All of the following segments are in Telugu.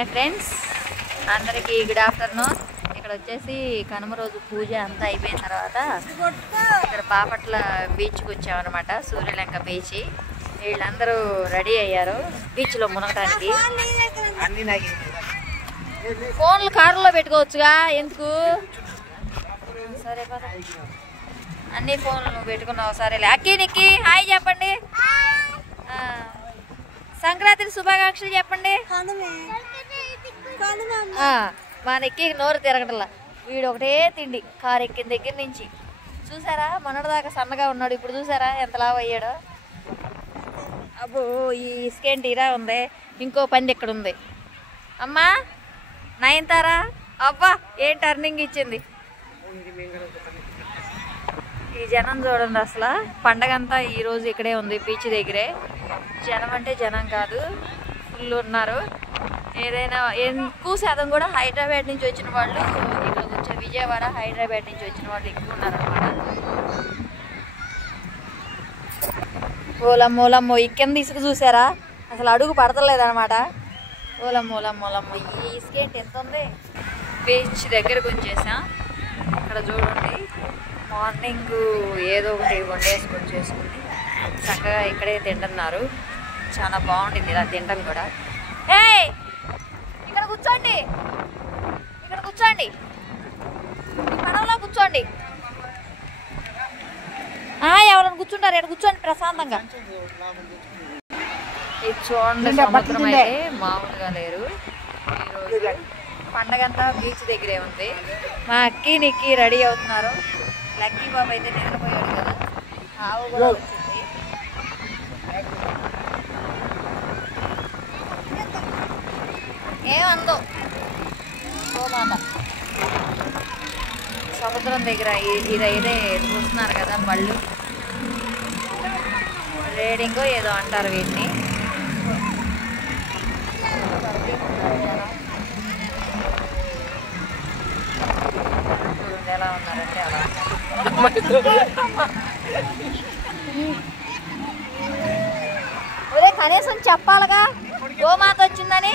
హాయ్ ఫ్రెండ్స్, అందరికీ గుడ్ ఆఫ్టర్నూన్. ఇక్కడ వచ్చేసి కనుమ రోజు పూజ అంతా అయిపోయిన తర్వాత ఇక్కడ బాపట్ల బీచ్కి వచ్చామన్నమాట. సూర్యలంక బీచ్. వీళ్ళందరూ రెడీ అయ్యారు బీచ్లో మునగటానికి. ఫోన్లు కారులో పెట్టుకోవచ్చుగా, ఎందుకు? సరే పద, అన్ని ఫోన్లు నువ్వు పెట్టుకున్నావు. సరేలే. అక్కి నిక్కి హాయ్ చెప్పండి. సంక్రాంతి శుభాకాంక్షలు చెప్పండి. మా నెక్కి నోరు తిరగటంలా, వీడు ఒకటే తిండి. కారు ఎక్కిన దగ్గర నుంచి చూసారా, మొన్నటిదాకా సన్నగా ఉన్నాడు, ఇప్పుడు చూసారా ఎంత లావు అయ్యాడో. అబ్బో, ఈ ఇసుకేంటి ఇలా ఉంది. ఇంకో పంది ఇక్కడ ఉంది. అమ్మా నయనతారా, అబ్బా ఏం టర్నింగ్ ఇచ్చింది. ఈ జనం చూడండి, అసలు పండగ అంతా ఈరోజు ఇక్కడే ఉంది బీచ్ దగ్గరే. జనం అంటే జనం కాదు, ఫుల్ ఉన్నారు. ఏదైనా ఎక్కువ శాతం కూడా హైదరాబాద్ నుంచి వచ్చిన వాళ్ళు ఇక్కడికి వచ్చారు. విజయవాడ హైదరాబాద్ నుంచి వచ్చిన వాళ్ళు ఎక్కువ ఉన్నారనమాట. ఓలమ్మోలమ్మో, ఈ కింద ఇసుక చూసారా, అసలు అడుగు పడతలేదనమాట. ఓలమ్మోలమ్మోలమ్మో, ఈ ఇసుక ఏంటి ఎంత ఉంది. బీచ్ దగ్గరకు వచ్చేసాం. ఇక్కడ చూడండి, మార్నింగ్ ఏదో ఒకటి వండేసుకొని చేసుకుని చక్కగా ఇక్కడే తింటున్నారు. చాలా బాగుంటుంది ఇలా తినడం కూడా. ఏయ్ ఇక్కడ కూర్చోండి, ఇక్కడ కూర్చోండి, ఈ పడవలో కూర్చోండి. ఎవరైనా కూర్చుంటారు, ఇక్కడ కూర్చోండి ప్రశాంతంగా. ఇది చూడండి, సముద్రం అయితే మామూలుగా లేరు. ఈరోజు పండగంతా బీచ్ దగ్గరే ఉంది. మా అక్కి నిక్కి రెడీ అవుతున్నారు. లక్కీ బాబు అయితే నిద్రపోయాడు కదా, ఆవు కూడా వచ్చింది. ఏమందో గోమాత. సముద్రం దగ్గర ఇదైతే చూస్తున్నారు కదా, బళ్ళు రేడింగో ఏదో అంటారు వీటిని. ఎలా ఉన్నారంటే అలా. ఒరే కనీసం చెప్పాలిగా గోమాత వచ్చిందని.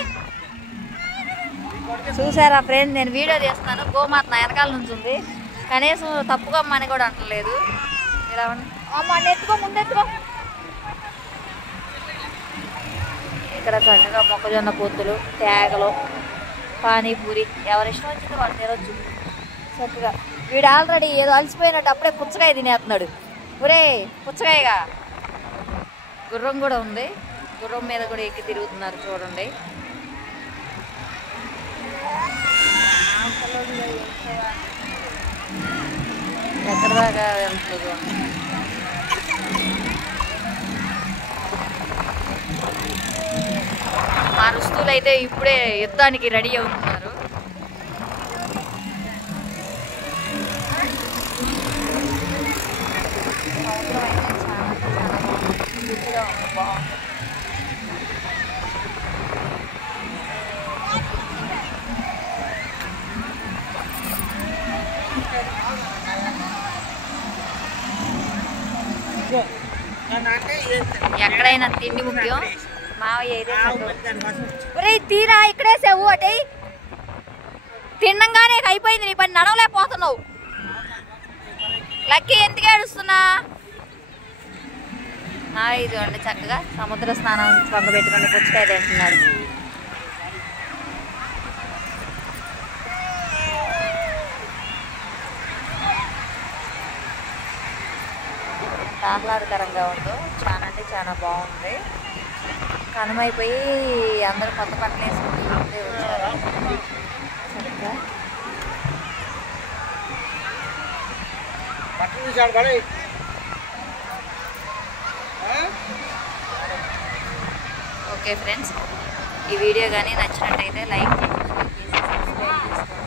చూసారా ఫ్రెండ్స్, నేను వీడియో తీస్తున్నాను, గోమాత నా వెనకాల నుంచి ఉంది. కనీసం తప్పుకోమ్మని కూడా అంటలేదు. ఇలా అమ్మ ఎత్తుకో, ముందెత్తుకో. ఇక్కడ చక్కగా మొక్కజొన్న పొత్తులు, తేగలు, పానీపూరి, ఎవరిష్టం వచ్చిందో వాళ్ళు తినొచ్చు చక్కగా. వీడు ఆల్రెడీ ఏదో అలసిపోయినట్టు అప్పుడే పుచ్చకాయ తినేస్తున్నాడు. ఒరే పుచ్చకాయగా. గుర్రం కూడా ఉంది, గుర్రం మీద కూడా ఎక్కి తిరుగుతున్నారు చూడండి. ఎక్కడ దాకా వెళ్తుంది. మా రుస్తువులు అయితే ఇప్పుడే యుద్ధానికి రెడీ అవుతున్నారు. ఎక్కడైనా తిండి ముఖ్యం. మావయ్య అయితే ఒరే తీరా ఇక్కడే సేవు అటే తిన్నంగానే అయిపోయింది నీ పని, నడవలేకపోతున్నావు. లక్కీ ఎందుకు ఏడుస్తున్నా? చూడండి చక్కగా సముద్ర స్నానం పొంగ పెట్టుకుని పుచ్చకాయ తింటున్నాడు. ఆహ్లాదకరంగా ఉందో, చాలా అంటే చాలా బాగుంది. కనుమైపోయి అందరూ కొత్త బట్టలు వేసుకుని ఇప్పుడే వచ్చారు. ఓకే ఫ్రెండ్స్, ఈ వీడియో కానీ నచ్చినట్టయితే లైక్ చేసి సబ్స్క్రైబ్ చేసుకోండి.